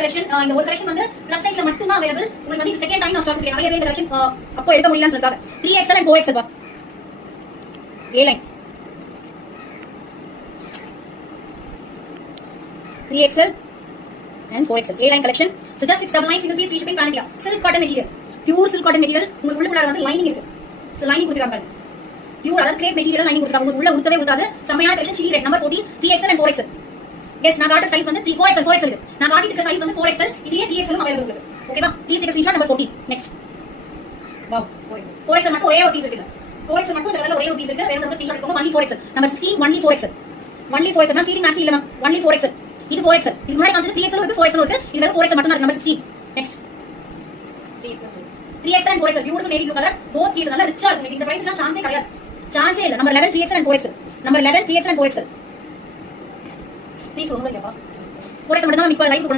Collection. இந்த ஒரு collection வந்து பிளஸ் சைஸ்ல மட்டும் தான் அவைலபிள். உங்களுக்கு வந்து செகண்ட் டைம் நான் ஸ்டாக் பண்றேன். நிறைய பேர் இந்த கலெக்ஷன் அப்போ எடுக்க முடியலன்னு சொல்றாங்க. 3XL and 4XL பா. A line 3XL and 4XL A line collection. So just 699 single piece free shipping pan India. Silk cotton material, pure silk cotton material. உங்களுக்கு உள்ளுக்குள்ள வந்து லைனிங் இருக்கு. சோ லைனிங் கொடுத்திருக்காங்க பாருங்க. பியூர் அதாவது கிரேப் மெட்டீரியல் லைனிங் கொடுத்திருக்காங்க. உங்களுக்கு உள்ள உடுத்தவே உடுத்தாது. செமையான collection. Chilli red number 14 3XL and 4XL. Yes, நான் காட்டுற சைஸ் வந்து 4XL 4XL இருக்கு. நான் காட்டிட்டு இருக்க சைஸ் வந்து 4XL. இதுலயே 3XL ம் அவைலபிள் இருக்கு. ஓகேவா? Please take screenshot number 14. Next. Wow 4XL மட்டும் ஒரே ஒரு பீஸ் இருக்கு. 4XL மட்டும் இந்த ஒரே ஒரு பீஸ் இருக்கு. வேற ஒரு ஸ்கிரீன்ஷாட் எடுத்துக்கோங்க. only 4XL. Number 16 only 4XL. only 4XL. நான் ஃபீலிங் மேக்ஸ் இல்ல மேம். only 4XL. இது 4XL. இது முன்னாடி காமிச்சது 3XL இருக்கு 4XL இருக்கு. இது வெறும் 4XL மட்டும் தான் இருக்கு. Number 16. Next. 3XL and 4XL beautiful navy blue colour. Both piece நல்லா ரிச்சா இருக்கு. இந்த பிரைஸ்லாம் சான்ஸே கிடையாது. சான்ஸே இல்ல. Number 11 3XL and 4XL. Number 11 3XL and 4XL. 3 சொல்லுங்க கேப்பா. 4XL மட்டும் தான் இப்போ லைவ்